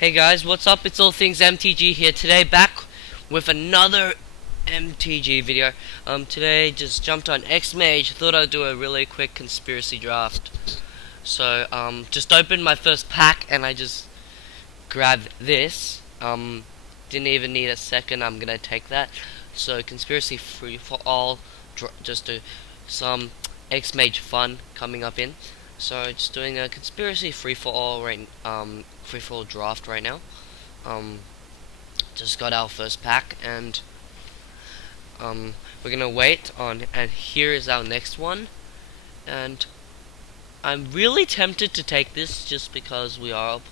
Hey guys, what's up? It's All Things MTG here today, back with another MTG video. Today just jumped on XMage, thought I'd do a really quick conspiracy draft. So, just opened my first pack and I just grabbed this. Didn't even need a second, I'm gonna take that. So, conspiracy free for all, just do some XMage fun coming up in. So just doing a conspiracy free for all free for all draft right now. Um, just got our first pack and we're gonna wait on, and here is our next one. And I'm really tempted to take this just because we are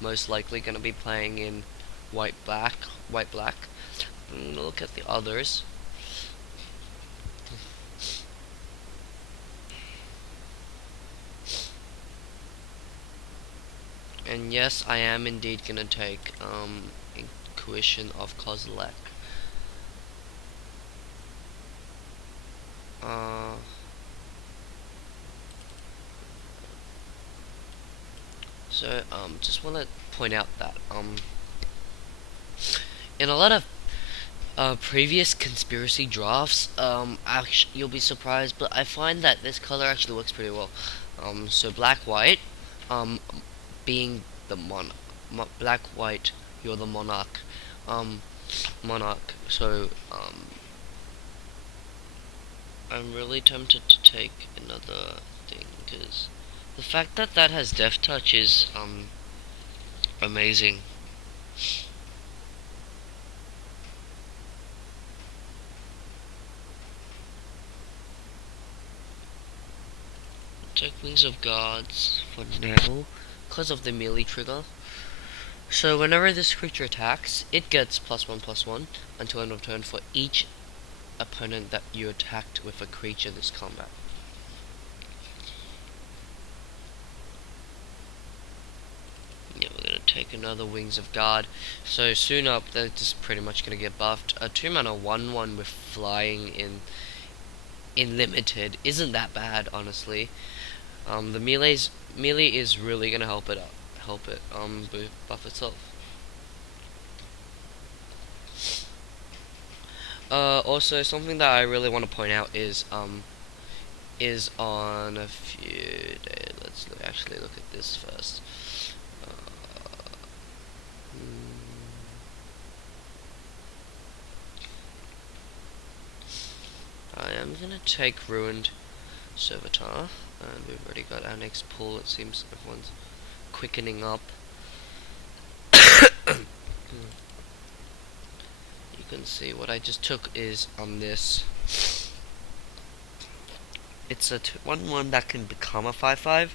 most likely gonna be playing in white black. I'm gonna look at the others. And yes, I am indeed gonna take Intuition of Kozilek. So just want to point out that in a lot of previous conspiracy drafts, actually you'll be surprised, but I find that this color actually works pretty well. So black white, um, being the black white, you're the monarch, monarch. So I'm really tempted to take another thing because the fact that that has death touch is amazing. Take Wings of Gods for now because of the melee trigger. So whenever this creature attacks, it gets +1/+1 until end of turn for each opponent that you attacked with a creature this combat. Yeah, we're gonna take another Wings of God. So soon up, they're just pretty much gonna get buffed. A 2-mana 1/1 with flying in limited isn't that bad, honestly. The melee is really gonna help it buff itself. Also, something that I really want to point out is on a few days. Let's actually look at this first. I am gonna take Ruined Servitor, and we've already got our next pull. It seems everyone's quickening up. You can see what I just took is on this. It's a 1/1 that can become a 5/5.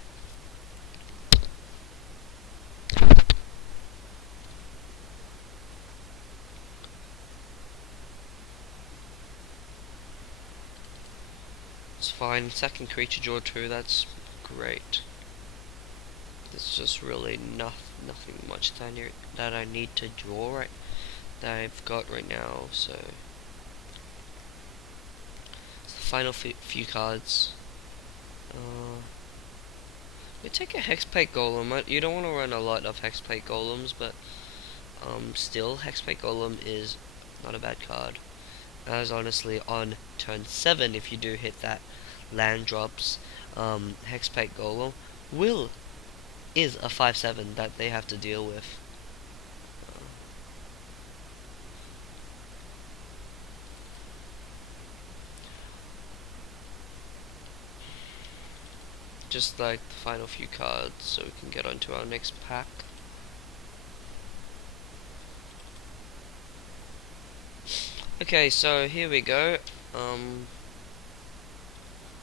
It's fine. Second creature draw 2. That's great. There's just really nothing much that I need to draw that I've got right now. So it's the final few cards. We take a Hexplate Golem. You don't want to run a lot of Hexplate Golems, but still, Hexplate Golem is not a bad card. As honestly, on turn 7, if you do hit that land drops, Hexplate Golem is a 5/7 that they have to deal with. Just like the final few cards, so we can get onto our next pack. Okay, so here we go.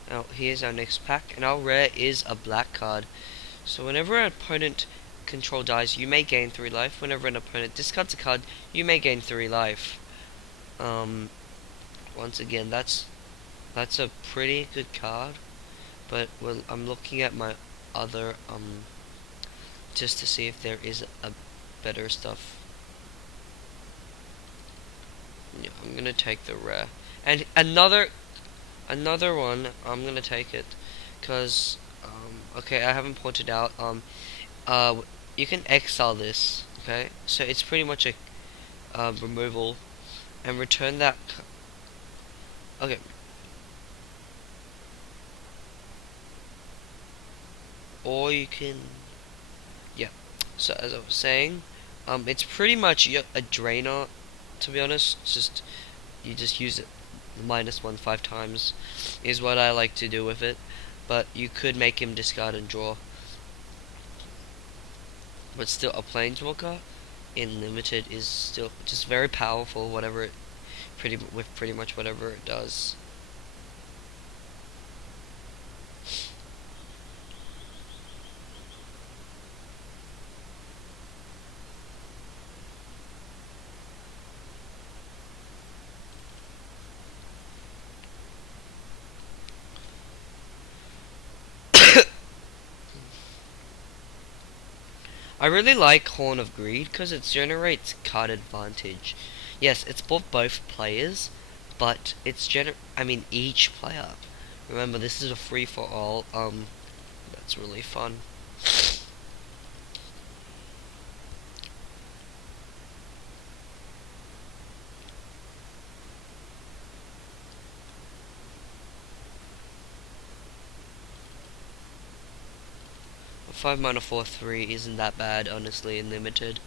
Now here's our next pack, and our rare is a black card. So whenever an opponent control dies, you may gain 3 life. Whenever an opponent discards a card, you may gain 3 life. Once again, that's a pretty good card. But well, I'm looking at my other just to see if there is a better stuff. Yeah, I'm gonna take the rare, and another one. I'm gonna take it, cause okay, I haven't pointed out. You can exile this Okay, so it's pretty much a removal, and return that. Okay, or you can, yeah. So as I was saying, it's pretty much a drainer. To be honest, just you just use it -1 5 times is what I like to do with it. But you could make him discard and draw. But still, a planeswalker in limited is still just very powerful. Whatever it pretty much whatever it does. I really like Horn of Greed because it generates card advantage. Yes, it's both players, but I mean each player. Remember, this is a free for all. That's really fun. 5 mana 4/3 isn't that bad, honestly, in limited.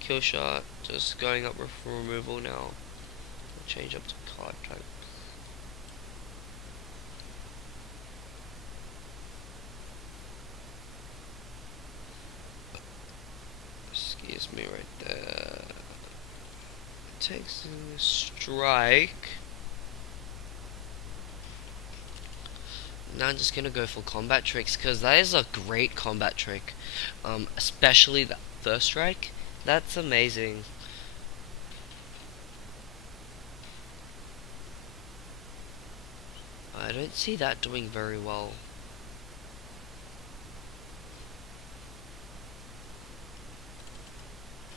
Kill shot, just going up with removal now. I'll change up to card type. Excuse me, right there. Takes a strike. Now I'm just gonna go for combat tricks because that is a great combat trick, especially that first strike. That's amazing. I don't see that doing very well.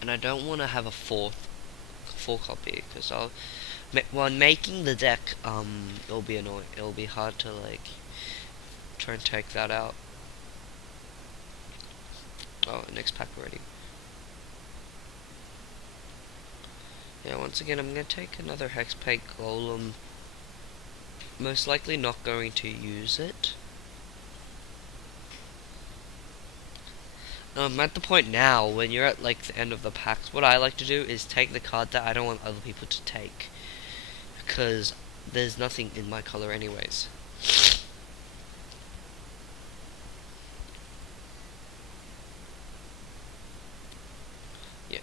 And I don't want to have a full copy because when making the deck, it'll be annoying. It'll be hard to like try and take that out. Oh, next pack already. Yeah, once again, I'm gonna take another Hexpeg Golem. Most likely not going to use it. At the point now, when you're at like the end of the packs, what I like to do is take the card that I don't want other people to take, because there's nothing in my color anyways. Yeah,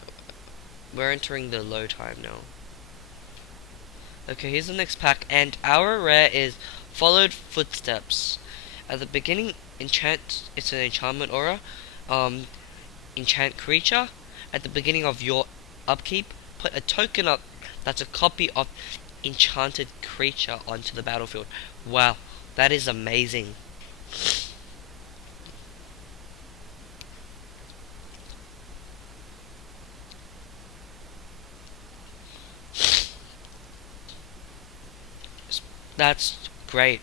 we're entering the low time now. Okay, here's the next pack, and our rare is Followed Footsteps. At the beginning, it's an enchantment aura. Enchant creature. At the beginning of your upkeep, put a token up that's a copy of enchanted creature onto the battlefield. Wow, that is amazing. That's great.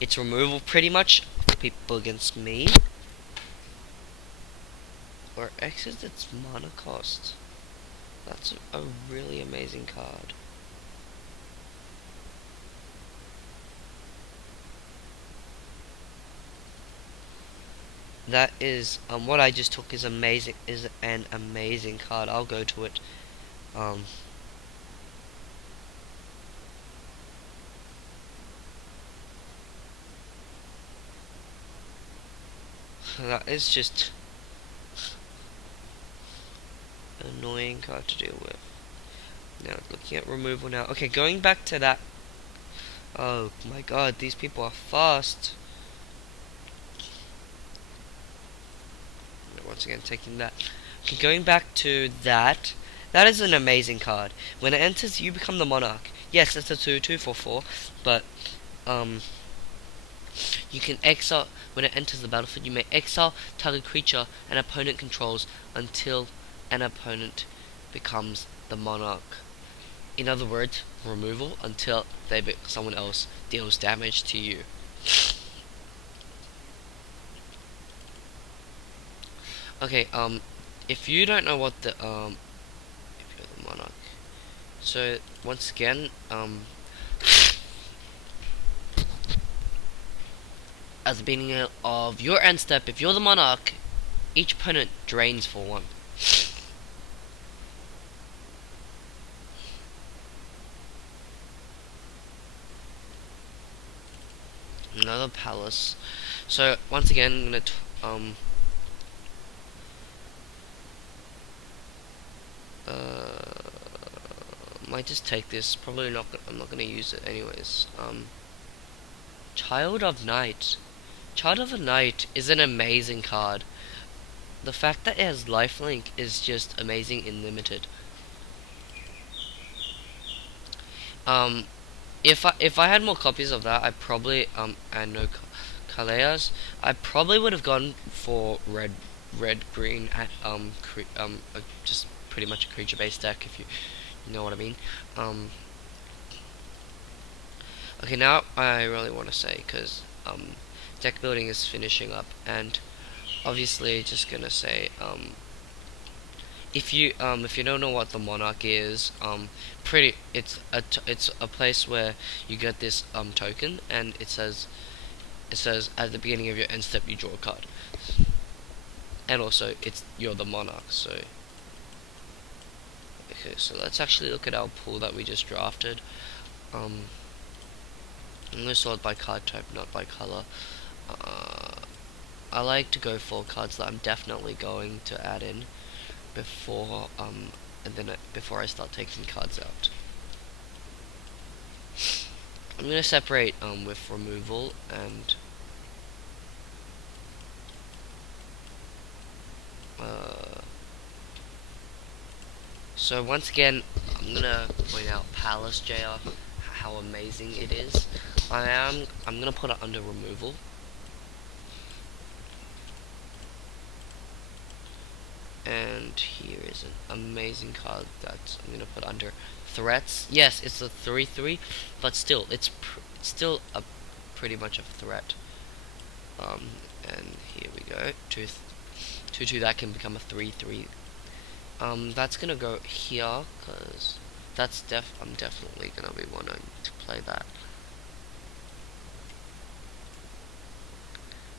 It's removal pretty much for people against me. Or X's its mana cost. That's a really amazing card. That is what I just took is amazing. Is an amazing card. I'll go to it. That is just an annoying card to deal with. Now looking at removal now. Okay, going back to that. Oh my god, these people are fast. Once again, taking that. Okay, going back to that. That is an amazing card. When it enters, you become the monarch. Yes, it's a 2/2 for 4, but you can exile when it enters the battlefield. You may exile target creature an opponent controls until an opponent becomes the monarch. In other words, removal until someone else deals damage to you. Okay, if you don't know what the if you're the monarch, so once again, at the beginning of your end step, if you're the monarch, each opponent drains for 1. Another palace. So once again, I'm gonna might just take this. Probably not. I'm not gonna use it anyways. Child of Night. Child of the Night is an amazing card. The fact that it has lifelink is just amazing in limited. Um, if I had more copies of that, I probably and no Kaleas, I probably would have gone for red green at just pretty much a creature based deck, if you know what I mean. Okay, now I really want to say, because deck building is finishing up, and obviously just gonna say, if you don't know what the monarch is, it's a place where you get this token, and it says at the beginning of your end step you draw a card, and also you're the monarch. So okay, so let's actually look at our pool that we just drafted. I'm gonna sort by card type, not by color. I like to go for cards that I'm definitely going to add in before before I start taking cards out. I'm gonna separate with removal, and so once again I'm gonna point out Palace JR, how amazing it is. I'm gonna put it under removal. And here is an amazing card that I'm gonna put under threats. Yes, it's a 3/3, but still, it's still a pretty much a threat. And here we go, 2/2 that can become a 3/3. That's gonna go here, cause I'm definitely gonna be wanting to play that.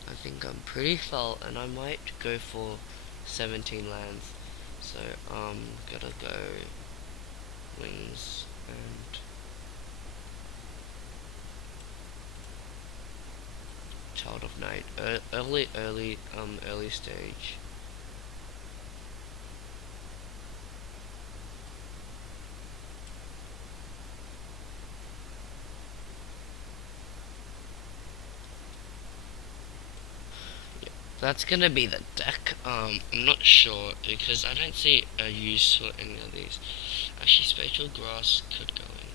I think I'm pretty full, and I might go for 17 lands. So gotta go wings and Child of Night. Early stage. That's gonna be the deck. I'm not sure because I don't see a use for any of these. Actually, Spatial Grass could go in.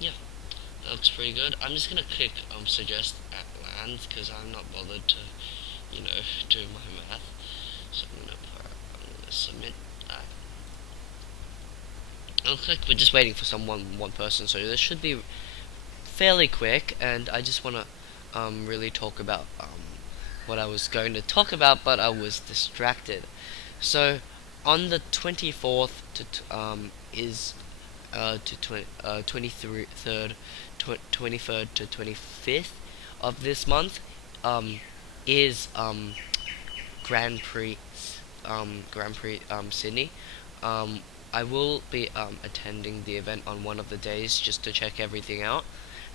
Yeah, that looks pretty good. I'm just gonna click suggest at lands because I'm not bothered to, do my math. So I'm gonna submit that. I'll click. We're just waiting for one person, so this should be fairly quick, and I just want to really talk about what I was going to talk about, but I was distracted. So on the 24th is to 23rd 23rd to 25th of this month is Grand Prix Sydney. I will be attending the event on one of the days just to check everything out,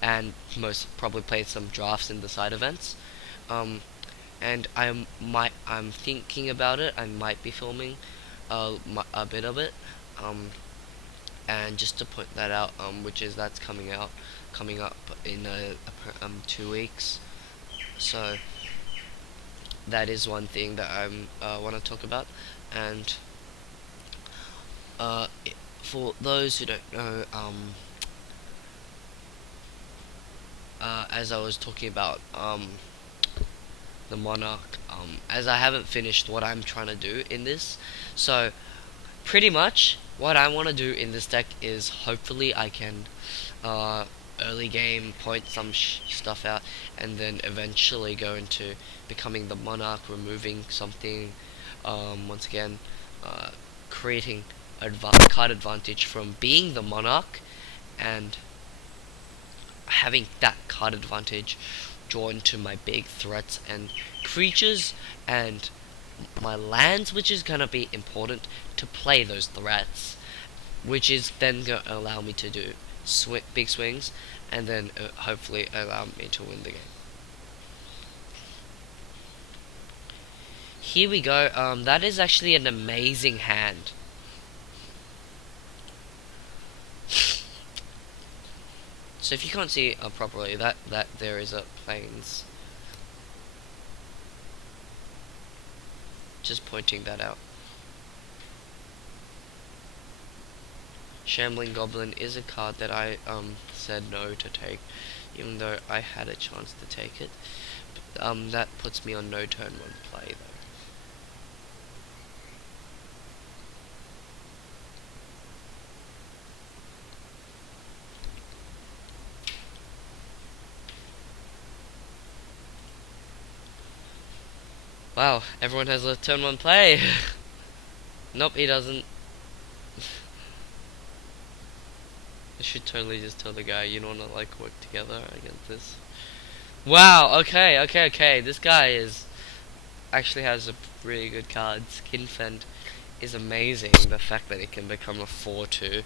and most probably play some drafts in the side events. And I'm thinking about it. I might be filming a bit of it. And just to point that out, that's coming up in 2 weeks. So that is one thing that I want to talk about. And for those who don't know, as I was talking about the Monarch, as I haven't finished what I'm trying to do in this, so pretty much what I want to do in this deck is hopefully I can early game, point some stuff out, and then eventually go into becoming the monarch, removing something, once again, creating card advantage from being the monarch, and having that card advantage drawn to my big threats and creatures and my lands, which is gonna be important to play those threats, which is then gonna allow me to do big swings, and then hopefully allow me to win the game. Here we go. That is actually an amazing hand. So if you can't see properly, that there is a plains. Just pointing that out. Shambling Goblin is a card that I said no to take, even though I had a chance to take it. That puts me on no turn 1 play though. Wow, everyone has a turn 1 play. Nope, he doesn't. I should totally just tell the guy, you don't wanna like work together against this. Wow, okay. This guy is actually has a really good card. Skinfend is amazing. The fact that it can become a 4/2.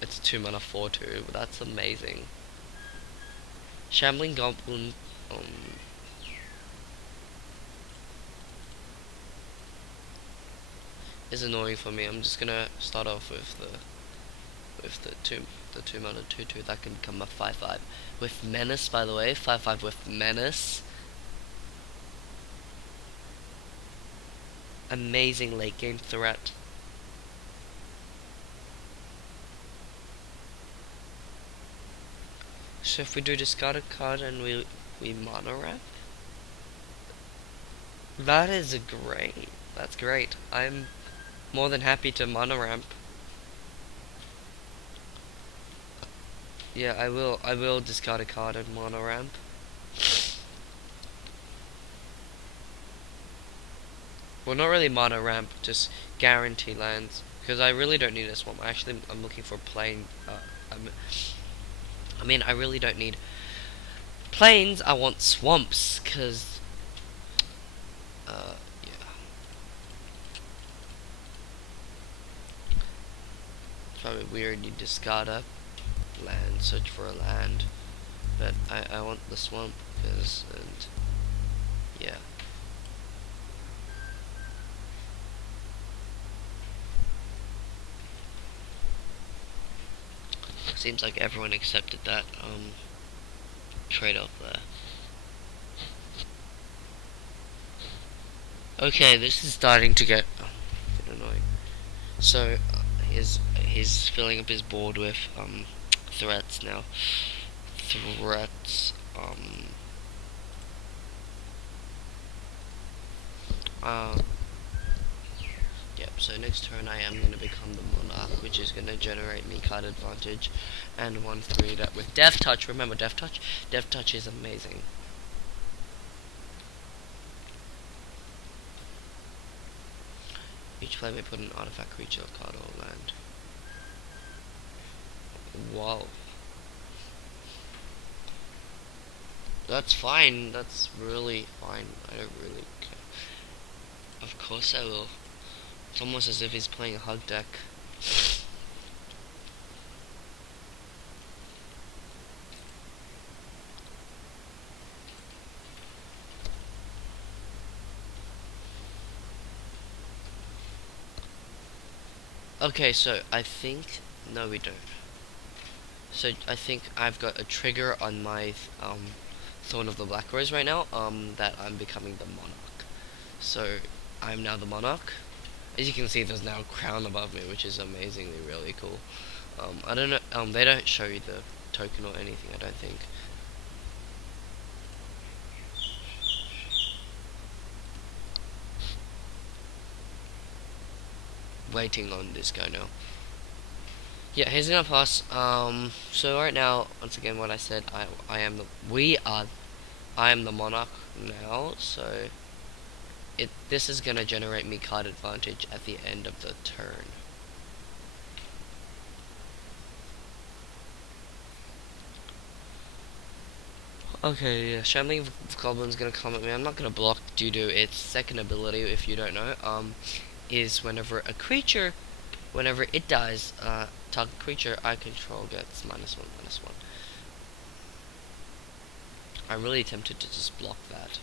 It's 2 mana 4/2. That's amazing. Shambling Goblin is annoying for me. I'm just gonna start off with the 2 mana 2/2 that can become a 5/5 with menace. By the way, 5/5 with menace. Amazing late game threat. So if we do discard a card and we mono ramp, that is great. That's great. I'm more than happy to mono ramp. Yeah, I will discard a card and mono ramp. Well, not really mono ramp, just guarantee lands, because I really don't need a swamp. I'm looking for plain. I mean, I really don't need plains. I want swamps, because yeah. It's probably weird you discard a land, search for a land, but I want the swamp, because, and yeah. Seems like everyone accepted that trade-off there. Okay, this is starting to get a bit annoying. So he's filling up his board with threats now. Threats. Yep, so next turn I am going to become the monarch, which is going to generate me card advantage, and 1/3 that with Death Touch. Remember Death Touch? Death Touch is amazing. Each player may put an artifact, creature, card, or land. Wow. That's fine, that's really fine. I don't really care. Of course I will. It's almost as if he's playing a hug deck. Okay, so I think... No, we don't. So I think I've got a trigger on my Thorn of the Black Rose right now, that I'm becoming the monarch. So I'm now the monarch. As you can see, there's now a crown above me, which is amazingly really cool. I don't know, they don't show you the token or anything, I don't think. Waiting on this guy now. Yeah, he's gonna pass. So right now, once again, what I said, I am the monarch now. So this is gonna generate me card advantage at the end of the turn. Okay, yeah, Shambling Goblin's gonna come at me. I'm not gonna block due to its second ability, if you don't know. Is whenever it dies, target creature I control gets -1/-1. I'm really tempted to just block that.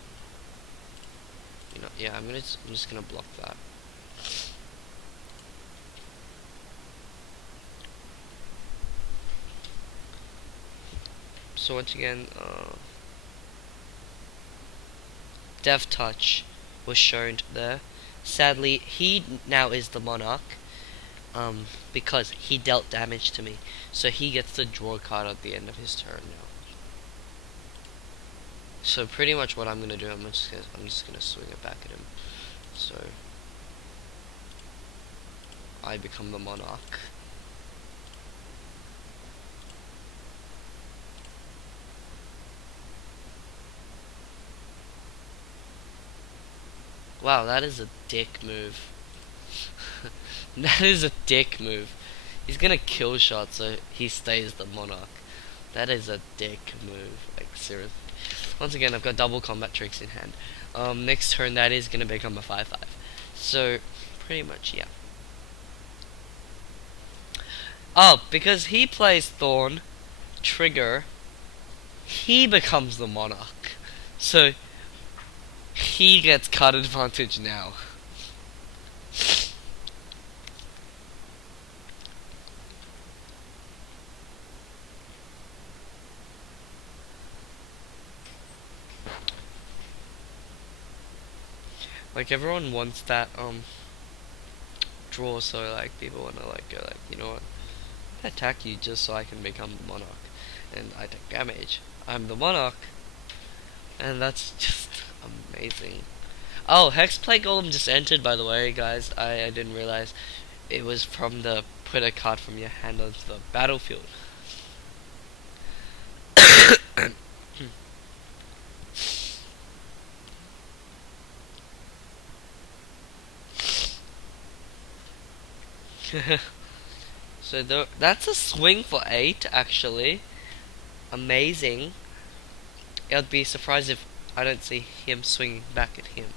You know, yeah, I'm just gonna block that. So once again, Death Touch was shown there. Sadly, he now is the monarch, because he dealt damage to me, so he gets to draw a card at the end of his turn now. So pretty much what I'm gonna do, I'm just gonna swing it back at him. So I become the monarch. Wow, that is a dick move. That is a dick move. He's gonna kill shot so he stays the monarch. That is a dick move. Like, seriously. Once again, I've got double combat tricks in hand. Next turn, that is gonna become a 5/5. So, pretty much, yeah. Oh, because he plays Thorn, Trigger, he becomes the monarch. So, he gets card advantage now. Like, everyone wants that, draw, so, like, people wanna, like, go, like, you know what? I attack you just so I can become the monarch. And I take damage. I'm the monarch. And that's just amazing. Oh, Hexplate Golem just entered, by the way, guys. I didn't realize it was from the put a card from your hand onto the battlefield. So that's a swing for 8, actually. Amazing. I'd be surprised if I don't see him swinging back at him.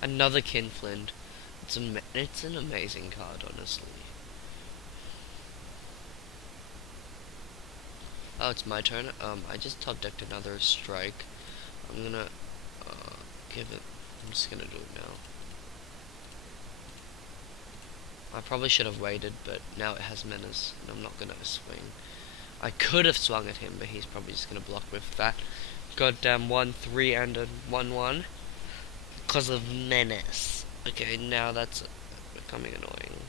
Another Kinflint. It's an amazing card, honestly. Oh, it's my turn. I just top decked another strike. I'm gonna give it. I'm just gonna do it now. I probably should have waited, but now it has menace, and I'm not gonna swing. I could have swung at him, but he's probably just gonna block with that. Goddamn 1/3 and a 1/1 because of menace. Okay, now that's becoming annoying.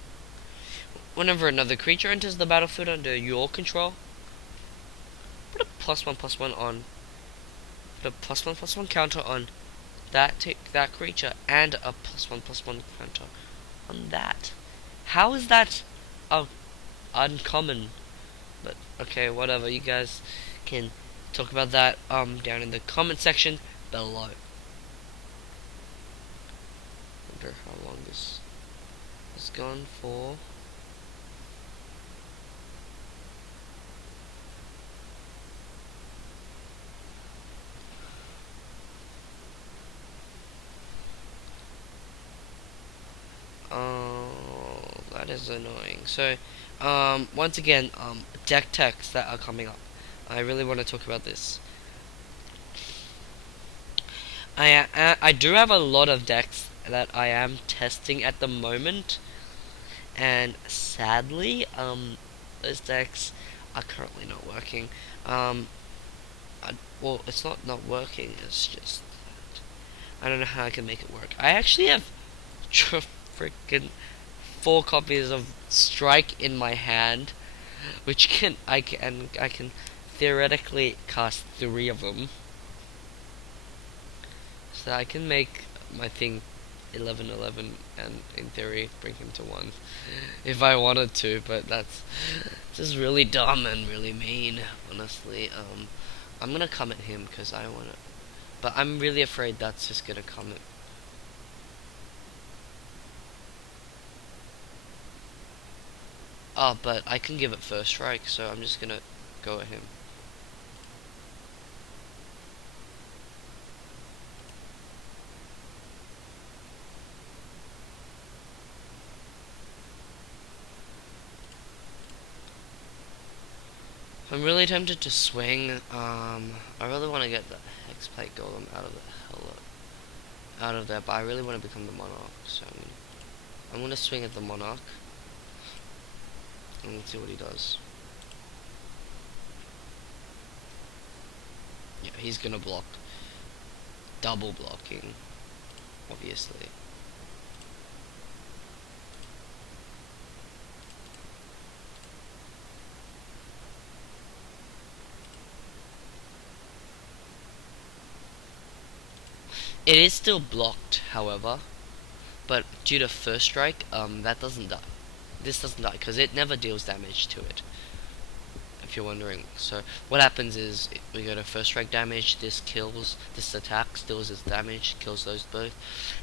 Whenever another creature enters the battlefield under your control, put a +1/+1 on. Put a +1/+1 counter on that creature, and a +1/+1 counter on that. How is that uncommon? But okay, whatever. You guys can talk about that down in the comment section below. Wonder how long this has gone for. Oh, that is annoying. So, once again, deck techs that are coming up. I really want to talk about this. I do have a lot of decks that I am testing at the moment, and sadly, those decks are currently not working. Well, it's not working. It's just I don't know how I can make it work. I actually have freaking 4 copies of Strike in my hand, which I can theoretically cast 3 of them. So I can make my thing 11-11 and in theory bring him to 1 if I wanted to, but that's just really dumb and really mean, honestly. I'm gonna come at him because I wanna, but I'm really afraid that's just gonna come at. Oh, but I can give it first strike, so I'm just gonna go at him. I'm really tempted to swing. I really want to get the Hexplate Golem out of there, but I really want to become the Monarch. So I'm gonna swing at the Monarch, and let's see what he does. Yeah, he's gonna block. Double blocking, obviously. It is still blocked, however, but due to first strike, that doesn't die. This doesn't die because it never deals damage to it, if you're wondering. So what happens is we go to first strike damage, this attacks, deals its damage, kills those both,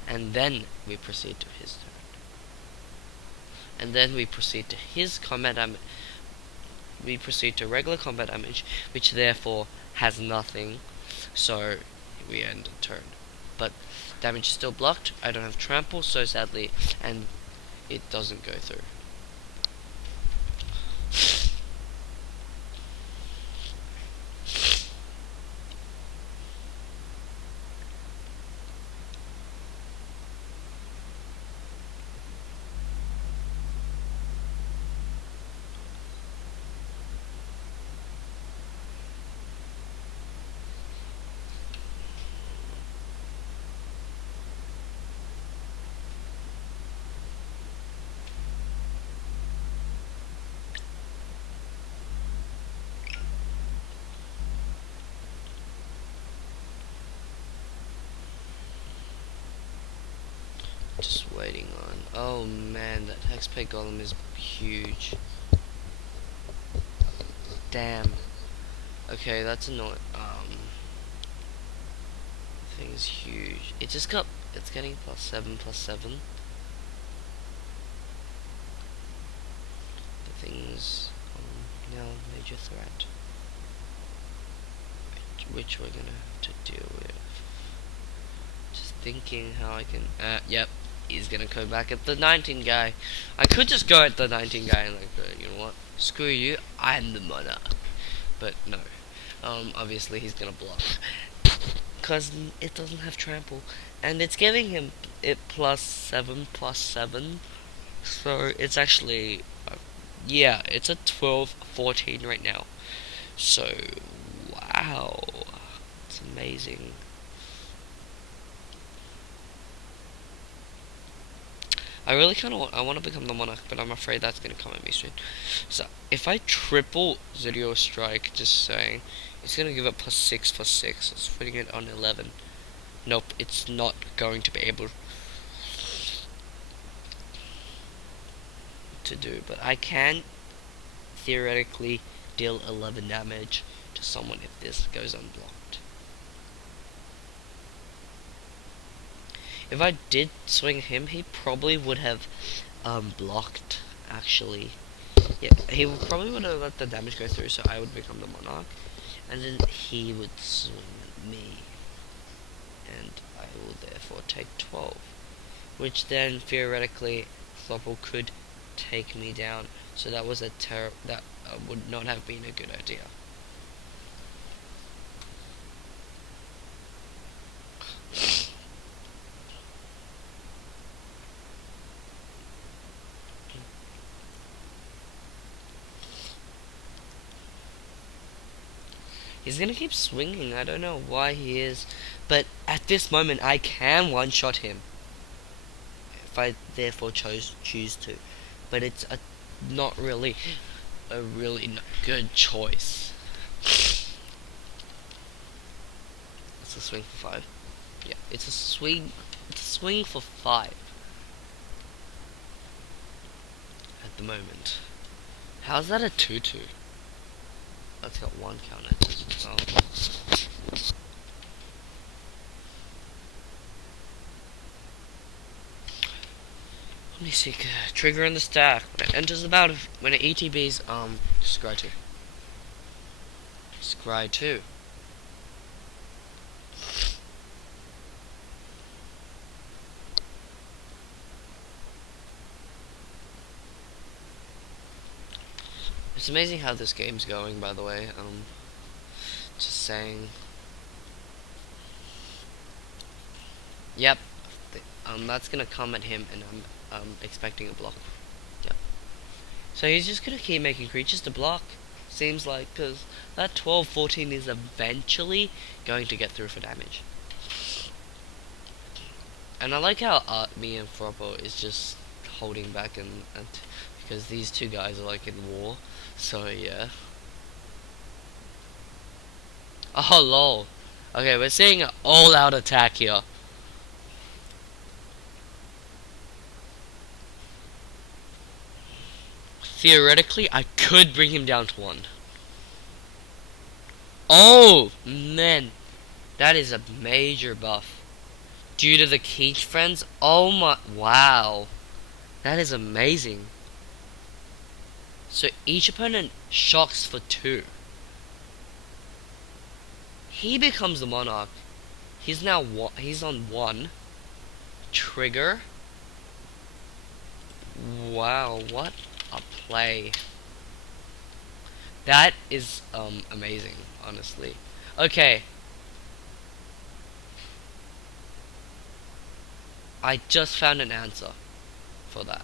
and then we proceed to his turn. And then we proceed to his combat damage. We proceed to regular combat damage, which therefore has nothing, so we end the turn. But damage is still blocked, I don't have trample, so sadly, and it doesn't go through. Just waiting on. Oh man, that Hexplate Golem is huge. Damn. Okay, that's annoying. Thing's huge. It just got. It's getting +7/+7. The thing's now major threat, which we're gonna have to deal with. Just thinking how I can. Yep. He's gonna go back at the 19 guy. I could just go at the 19 guy and like, you know what? Screw you, I'm the Monarch. But no. Obviously he's gonna block. Because it doesn't have trample. And it's giving him it +7/+7. So it's actually, yeah, it's a 12-14 right now. So, wow. It's amazing. I really kind of want to become the Monarch, but I'm afraid that's going to come at me soon. So, if I triple Zodiac Strike, just saying, it's going to give it +6/+6. It's putting it on 11. Nope, it's not going to be able to do, but I can theoretically deal 11 damage to someone if this goes unblocked. If I did swing him, he probably would have blocked, actually. Yeah, he probably would have let the damage go through, so I would become the Monarch. And then he would swing at me. And I will therefore take 12. Which then, theoretically, Flopple could take me down. So that was a that would not have been a good idea. He's gonna keep swinging. I don't know why he is, but at this moment I can one-shot him if I therefore choose to. But it's not really a really good choice. It's a swing for 5. Yeah, it's a swing. It's a swing for 5 at the moment. How's that a 2-2? That's got 1 counter as well. Let me see. Trigger in the stack. When it enters the battle, when it ETBs, scry 2. Scry 2. It's amazing how this game's going, by the way. Just saying. Yep. That's gonna come at him, and I'm expecting a block. Yep. So he's just gonna keep making creatures to block. Seems like, because that 12-14 is eventually going to get through for damage. And I like how me and Froppo is just holding back and because these two guys are like in war. So yeah. Oh lol. Okay, we're seeing an all-out attack here. Theoretically, I could bring him down to 1. Oh man, that is a major buff. Due to the Keech friends? Oh my, wow. That is amazing. So each opponent shocks for 2. He becomes the Monarch. He's now he's on 1. Trigger. Wow, what a play. That is amazing, honestly. Okay. I just found an answer for that.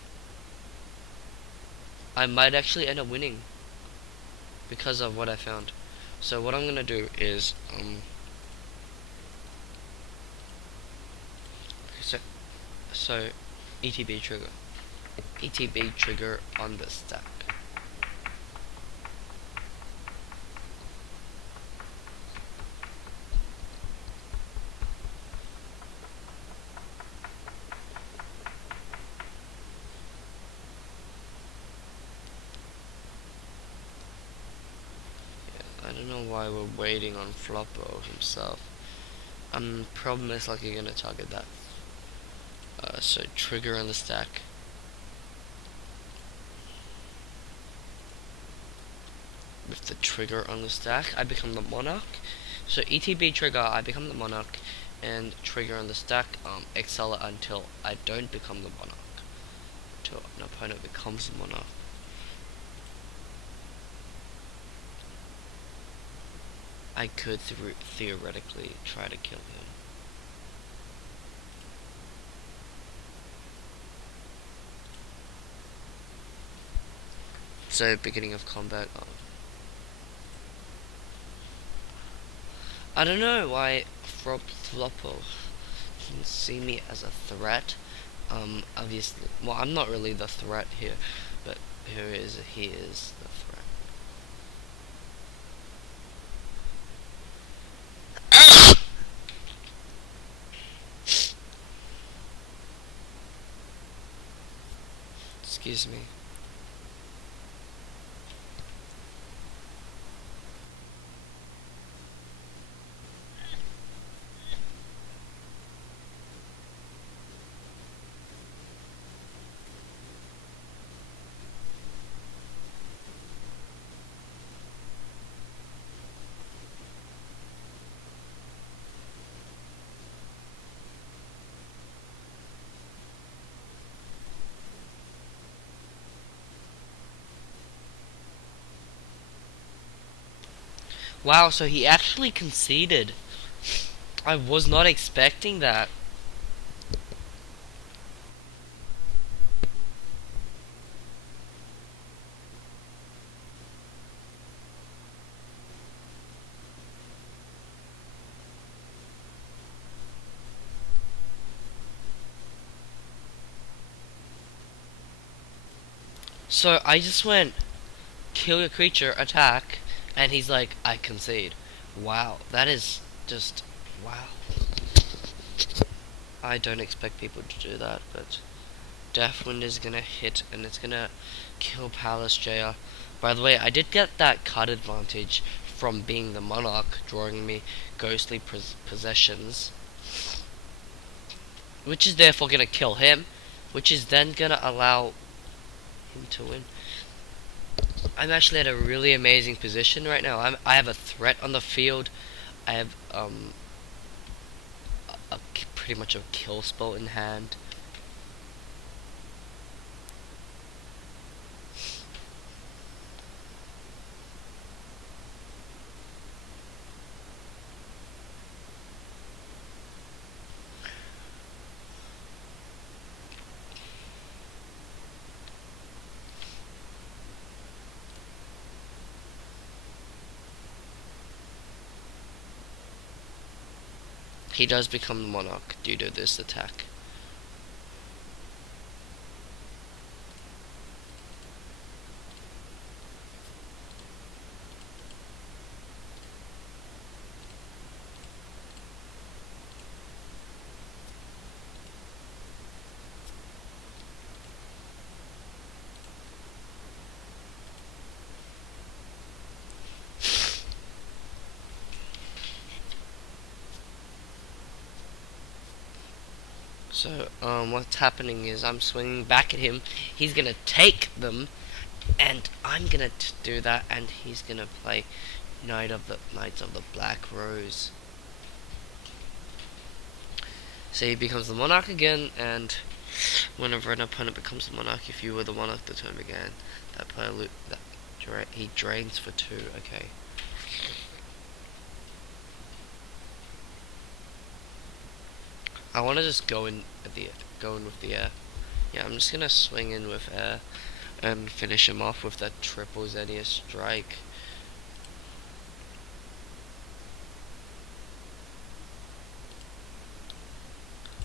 I might actually end up winning because of what I found. So what I'm gonna do is so ETB trigger. ETB trigger on the stack. I don't know why we're waiting on Floppo himself. Problem is like you're gonna target that. So trigger on the stack. With the trigger on the stack, I become the Monarch. So ETB trigger, I become the Monarch, and trigger on the stack, excel it until I don't become the Monarch. Until an opponent becomes the Monarch. I could theoretically try to kill him. So, beginning of combat. I don't know why Floppo didn't see me as a threat. Obviously, well, I'm not really the threat here, but he is the threat. Excuse me. Wow, so he actually conceded. I was not expecting that. So I just went, kill your creature, attack, and he's like, I concede. Wow, that is just Wow. I don't expect people to do that, but Deathwind is gonna hit and it's gonna kill Palace JR. By the way, I did get that card advantage from being the Monarch, drawing me ghostly possessions, which is therefore gonna kill him, which is then gonna allow him to win. I'm actually at a really amazing position right now. I have a threat on the field. I have pretty much a kill spell in hand. He does become the Monarch due to this attack. So, what's happening is I'm swinging back at him. He's gonna take them, and I'm gonna do that, and he's gonna play Knights of the Black Rose. So he becomes the Monarch again, and whenever an opponent becomes the Monarch, if you were the Monarch the turn began, that player he drains for 2. Okay. I want to just go in with the air. Yeah, I'm just gonna swing in with air and finish him off with that triple Xenia strike.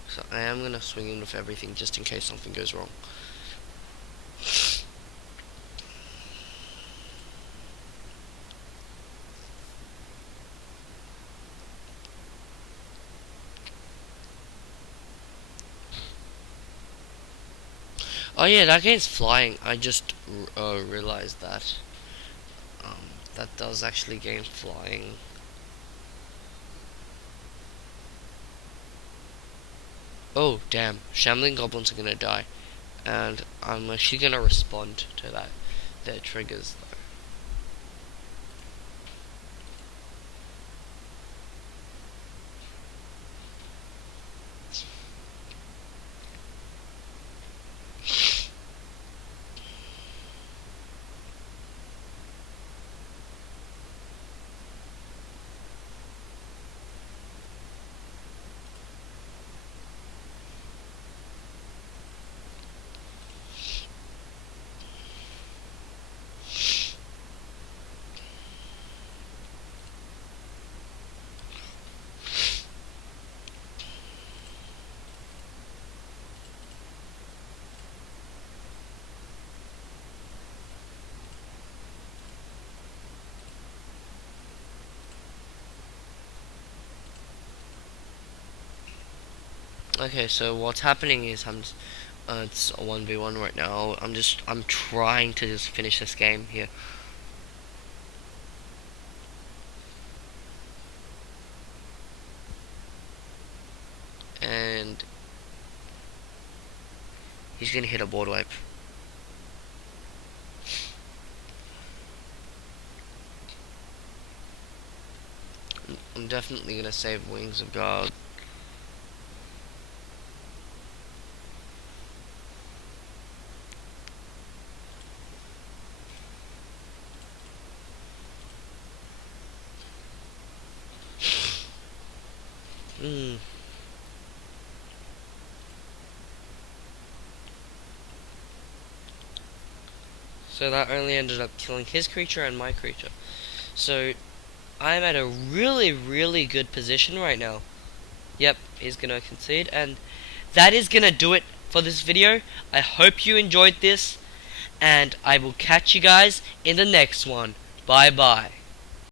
So I am gonna swing in with everything just in case something goes wrong. Oh yeah, that game's flying. I just realized that. That does actually gain flying. Oh damn, Shambling Goblins are gonna die. And I'm actually gonna respond to that. Their triggers though. Okay, so what's happening is it's a 1v1 right now. I'm trying to just finish this game here. And he's gonna hit a board wipe. I'm definitely gonna save Wings of God. So that only ended up killing his creature and my creature. So I'm at a really, really good position right now. Yep, he's gonna concede, and that is gonna do it for this video. I hope you enjoyed this, and I will catch you guys in the next one. Bye bye.